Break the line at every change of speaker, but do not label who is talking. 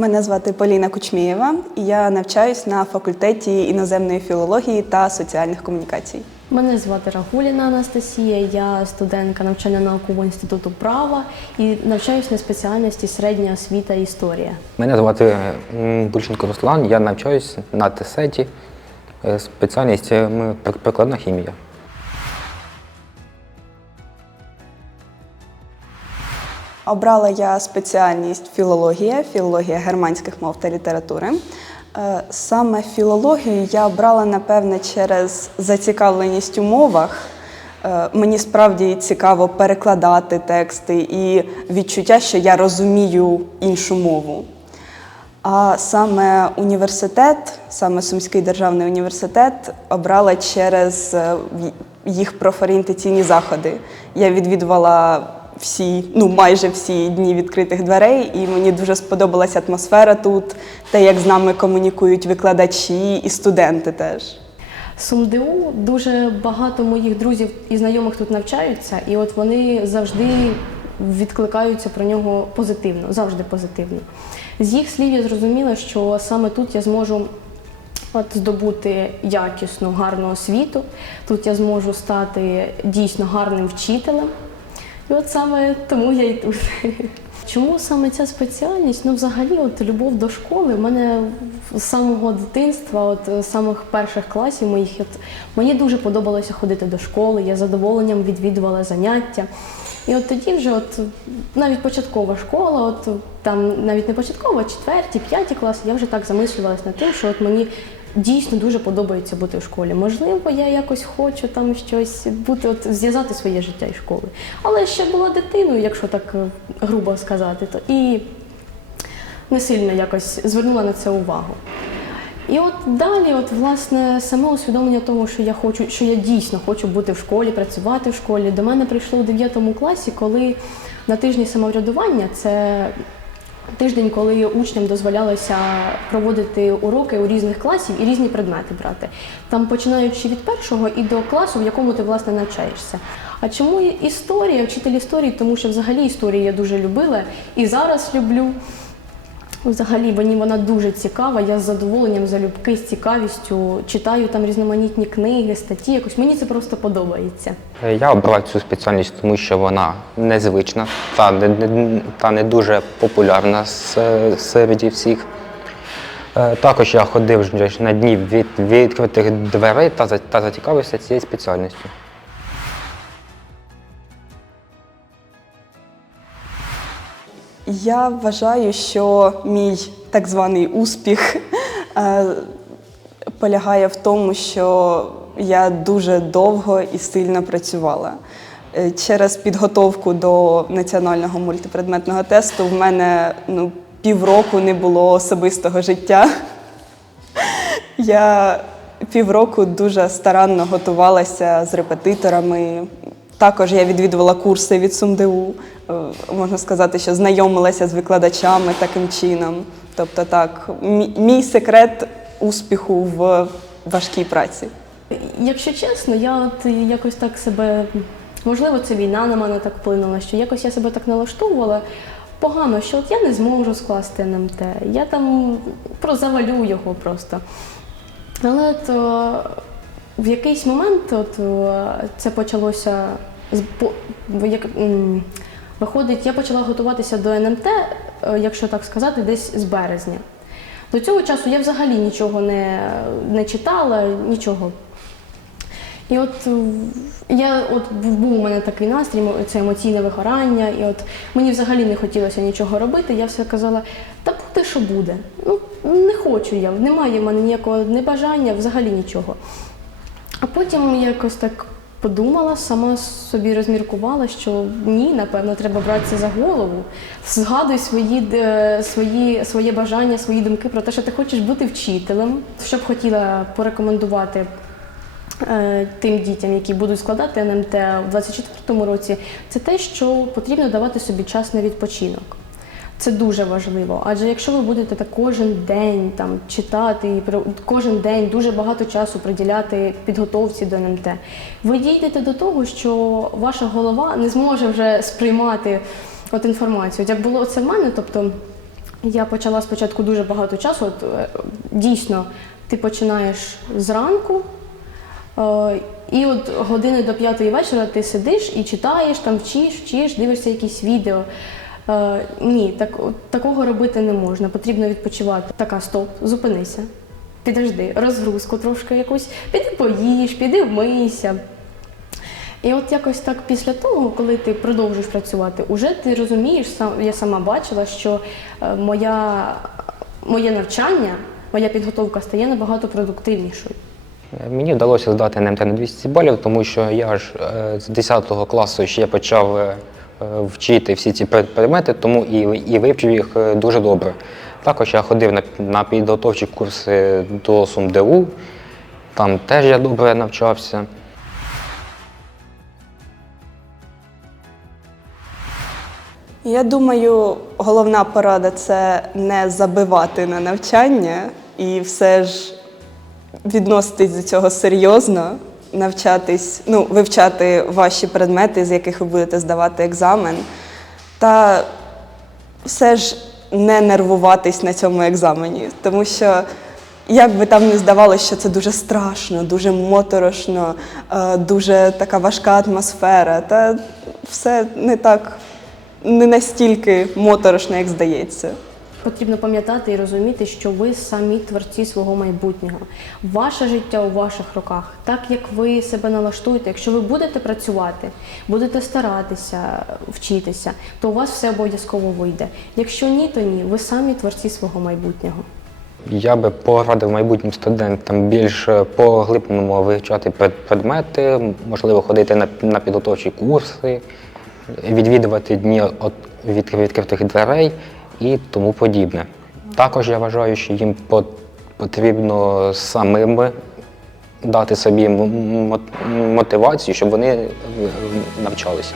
Мене звати Поліна Кучмієва, і я навчаюсь на факультеті іноземної філології та соціальних комунікацій.
Мене звати Рагуліна Анастасія, я студентка навчання наукового інституту права і навчаюсь на спеціальності середня освіта і історія.
Мене звати Бульченко Руслан, я навчаюсь на ТЕСЕТі, е, спеціальність е, прикладна хімія.
Обрала я спеціальність філологія, філологія германських мов та літератури. Е, Саме філологію я обрала, напевне, через зацікавленість у мовах. Е, Мені справді цікаво перекладати тексти і відчуття, що я розумію іншу мову. А саме університет, саме Сумський державний університет, обрала через е, їх профорієнтаційні заходи. Я відвідувала всі, ну майже всі дні відкритих дверей, і мені дуже сподобалася атмосфера тут, те, як з нами комунікують викладачі і студенти теж.
СумДУ дуже багато моїх друзів і знайомих тут навчаються, і от вони завжди відкликаються про нього позитивно, завжди позитивно. З їх слів я зрозуміла, що саме тут я зможу от здобути якісну, гарну освіту. Тут я зможу стати дійсно гарним вчителем. І от саме тому я і тут. Чому саме ця спеціальність? Ну, взагалі, от любов до школи в мене з самого дитинства, от з самих перших класів моїх, от, мені дуже подобалося ходити до школи, я з задоволенням відвідувала заняття. І от тоді вже, от навіть початкова школа, от там навіть не початкова, четверті, п'яті класи, я вже так замислювалася над тим, що от мені дійсно дуже подобається бути в школі. Можливо, я якось хочу там щось бути, от зв'язати своє життя із школи. Але ще була дитиною, якщо так е, грубо сказати, то і не сильно якось звернула на це увагу. І от далі, от власне, саме усвідомлення того, що я хочу, що я дійсно хочу бути в школі, працювати в школі, до мене прийшло у 9 класі, коли на тижні самоврядування це тиждень, коли учням дозволялося проводити уроки у різних класів і різні предмети брати. Там починаючи від першого і до класу, в якому ти власне навчаєшся. А чому історія, вчитель історії? Тому що взагалі історію я дуже любила і зараз люблю. Взагалі мені вона дуже цікава. Я з задоволенням залюбки, з цікавістю читаю там різноманітні книги, статті. Якось мені це просто подобається.
Е, Я обрав цю спеціальність, тому що вона незвична та не, та не дуже популярна с- серед всіх. Е, Також я ходив на дні від відкритих дверей та, та зацікавився цією спеціальністю.
Я вважаю, що мій так званий успіх е, полягає в тому, що я дуже довго і сильно працювала. Е, Через підготовку до національного мультипредметного тесту в мене ну, півроку не було особистого життя. Я півроку дуже старанно готувалася з репетиторами. Також я відвідувала курси від СумДУ. Е, Можна сказати, що знайомилася з викладачами таким чином. Тобто, так, мій, секрет успіху в важкій праці.
Якщо чесно, я от якось так себе, можливо, це війна на мене так вплинула, що якось я себе так налаштовувала погано, що от я не зможу скласти НМТ, я там прозавалю його просто. Але от е, в якийсь момент от, е, це почалося як, виходить, я почала готуватися до НМТ, е, якщо так сказати, десь з березня. До цього часу я взагалі нічого не, не читала, нічого. І от е, я от був у мене такий настрій, це емоційне вигорання, і от мені взагалі не хотілося нічого робити. Я все казала, та буде, що буде. Ну не хочу я, немає в мене ніякого небажання, взагалі нічого. А потім якось так подумала, сама собі розміркувала, що ні, напевно, треба братися за голову. Згадуй свої, е, свої, своє бажання, свої думки про те, що ти хочеш бути вчителем. Що б хотіла порекомендувати е, тим дітям, які будуть складати НМТ у 2024 році, це те, що потрібно давати собі час на відпочинок. Це дуже важливо. Адже якщо ви будете кожен день там читати і кожен день дуже багато часу приділяти підготовці до НМТ, ви дійдете до того, що ваша голова не зможе вже сприймати от інформацію. Як було це в мене, тобто Я почала спочатку дуже багато часу. От, е, дійсно, ти починаєш зранку, е, і от години до п'ятої вечора ти сидиш і читаєш, там вчиш, вчиш, дивишся якісь відео. Е, ні, так, такого робити не можна. Потрібно відпочивати. Така, стоп, зупинися. Підожди, розгрузку трошки якусь, піди поїж, піди вмийся. І от якось так після того, коли ти продовжуєш працювати, уже ти розумієш, я сама бачила, що е, моя, моє навчання, моя підготовка стає набагато продуктивнішою.
Мені вдалося здати НМТ на 200 балів, тому що я ж е, з 10 класу ще почав е, вчити всі ці пред- предмети, тому і, і вивчив їх е, дуже добре. Також я ходив на, на підготовчі курси до СумДУ, там теж я добре навчався.
Я думаю, головна порада це не забивати на навчання і все ж відноситись до цього серйозно, навчатись, ну, вивчати ваші предмети, з яких ви будете здавати екзамен, та все ж не нервуватись на цьому екзамені, тому що. Як би там не здавалося, що це дуже страшно, дуже моторошно, е, дуже така важка атмосфера, та все не так не настільки моторошно, як здається.
Потрібно пам'ятати і розуміти, що ви самі творці свого майбутнього. Ваше життя у ваших руках. Так як ви себе налаштуєте, якщо ви будете працювати, будете старатися, вчитися, то у вас все обов'язково вийде. Якщо ні, то ні. Ви самі творці свого майбутнього.
Я би порадив майбутнім студентам більш е, вивчати пред- предмети, можливо, ходити на, підготовчі курси, відвідувати дні від, відкритих дверей і тому подібне. Також я вважаю, що їм по- потрібно самим дати собі мотивацію, щоб вони е, навчалися.